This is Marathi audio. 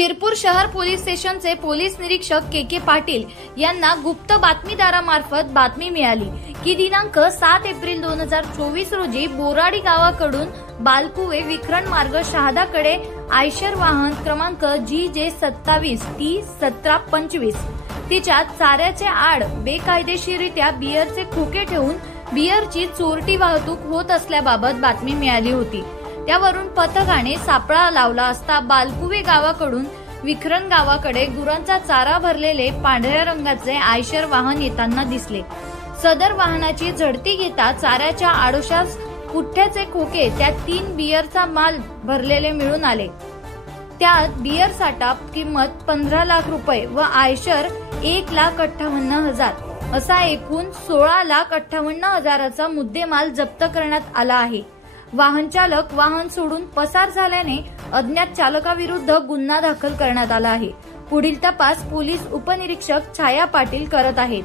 शिरपूर शहर पोलीस स्टेशनचे पोलीस निरीक्षक के पाटील यांना गुप्त बातमीदारामार्फत बातमी मिळाली की दिनांक 7 एप्रिल 2024 रोजी बोराडी गावाकडून बालकुवे विखरण मार्ग शहादाकडे आयशर वाहन क्रमांक GJ27T1725 तिच्या चाऱ्याचे आड बेकायदेशीररित्या बियरचे खोके ठेवून बियरची चोरटी वाहतूक होत असल्याबाबत बातमी मिळाली होती। त्यावरून पथकाने सापळा लावला असता बालकुवे गावाकडून विखरण गावाकडे गुरांचा चारा भरलेले पांढऱ्या रंगाचे आयशर वाहन येताना दिसले। सदर वाहनाची झडती घेता चाऱ्याच्या आडोशास पुठ्ठ्याचे खोके त्यात 3 बियरचा माल भरलेले मिळून आले। त्यात बियर साठा किंमत 15 लाख रुपये व आयशर 1,58,000 असा एकूण 16,58,000चा मुद्देमाल जप्त करण्यात आला आहे। वाहन चालक वाहन सोडून पसार झाल्याने अज्ञात चालकाविरुद्ध गुन्हा दाखल करण्यात आला आहे। पुढील तपास पोलीस उपनिरीक्षक छाया पाटील करत आहेत।